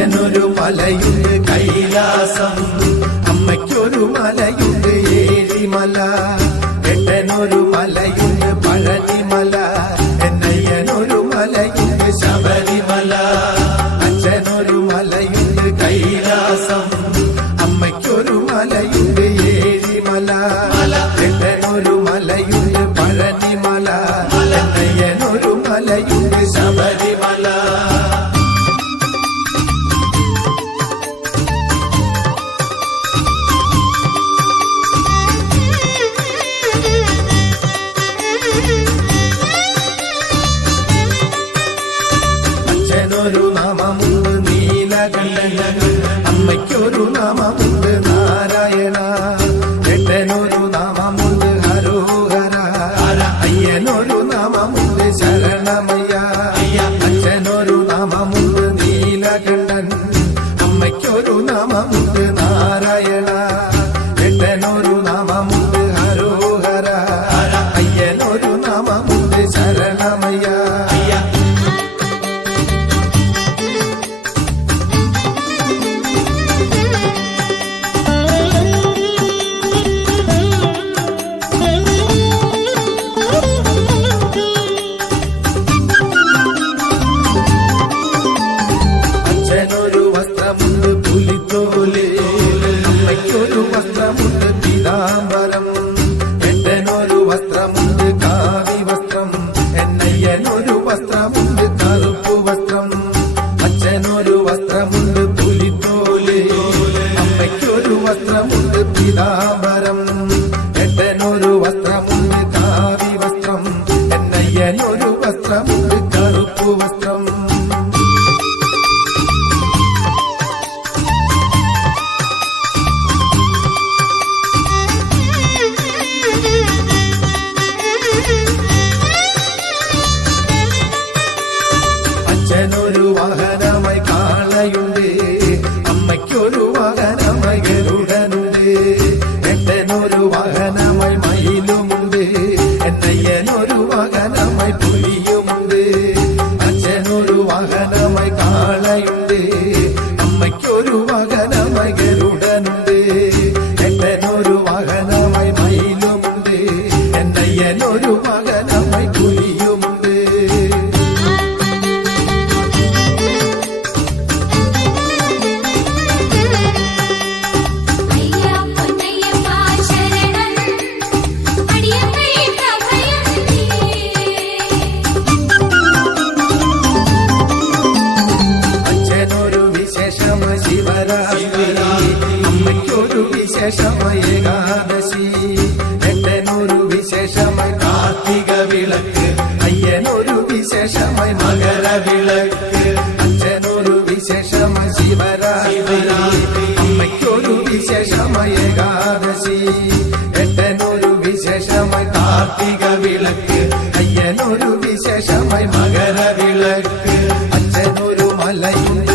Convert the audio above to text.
അച്ഛനൊരു മലയുണ്ട് കൈലാസം, അമ്മയ്ക്കൊരു മലയുണ്ട് ഏഴിമല, എട്ടനൊരു മലയുണ്ട് പഴനിമല, എന്നയ്യനൊരു മലയുണ്ട് ശബരിമല. അച്ഛനൊരു മലയുണ്ട് കൈലാസം, അമ്മയ്ക്കൊരു മലയുണ്ട് ഏഴിമല, എട്ടനൊരു മലയുണ്ട് പഴനിമല, എന്നയ്യനൊരു മലയുണ്ട് ശബരിമല. അച്ഛനൊരു നാമമുണ്ട് നീലകണ്ഠൻ, അമ്മയ്ക്കൊരു നാമമുണ്ട് നാരായണ, എട്ടനൊരു നാമമുണ്ട് ഹരോഹര, അയ്യനൊരു നാമമുണ്ട് ശരണമയ്യ. അച്ഛനൊരു നാമമുണ്ട് നീലകണ്ഠൻ, അമ്മയ്ക്കൊരു നാമമുണ്ട് നാരായണ, എട്ടനൊരു നാമമുണ്ട് ഹരോഹര, അയ്യനൊരു നാമമുണ്ട് ശരണമയ്യ. അച്ഛനൊരു വസ്ത്രമുണ്ട് പുലിത്തോല്, അമ്മയ്ക്കൊരു വസ്ത്രമുണ്ട് പീതാംബരം, എട്ടനൊരു വസ്ത്രമുണ്ട് കാവി വസ്ത്രം, എന്നയ്യനൊരു വസ്ത്രമുണ്ട് കറുപ്പു വസ്ത്രം. അച്ഛനൊരു വസ്ത്രമുണ്ട് പുലിത്തോല്, അമ്മയ്ക്കൊരു വസ്ത്രമുണ്ട് പീതാംബരം, എട്ടനൊരു വസ്ത്രമുണ്ട് കാവി വസ്ത്രം, എന്നയ്യനൊരു വസ്ത്രമുണ്ട് കറുപ്പു വസ്ത്രം. അച്ഛനൊരു വാഹനമായി കാളയുണ്ട്, അമ്മയ്ക്കൊരു വാഹനമായി ഗരുഡനുണ്ട്, എട്ടനൊരു വാഹനമായി മയിലുമുണ്ട്, എന്നയ്യനൊരു വാഹനമായി പുലിയുമുണ്ട്. അച്ഛനൊരു വാഹനമായി കാളയുണ്ട്, അമ്മയ്ക്കൊരു വാഹനമായി ഗരുഡനുണ്ട്, എട്ടനൊരു വാഹനമായി മയിലുമുണ്ട്, എന്നയ്യനൊരു വാഹനമായി പുലിയുമുണ്ട്. അച്ഛനൊരു വിശേഷമായ ശിവരാത്രി, അമ്മയ്ക്കൊരു വിശേഷമായ ഏകാദശി, എട്ടനൊരു വിശേഷമായ കാർത്തിക വിളക്ക്, അയ്യനൊരു വിശേഷമായ മകരവിളക്ക്. അച്ഛനൊരു വിശേഷമായ ശിവരാത്രി, അമ്മയ്ക്കൊരു വിശേഷമായ ഏകാദശി, എട്ടനൊരു വിശേഷമായ കാർത്തിക വിളക്ക്, അയ്യനൊരു വിശേഷമായ മകരവിളക്ക്. അച്ഛനൊരു മലയുണ്ട്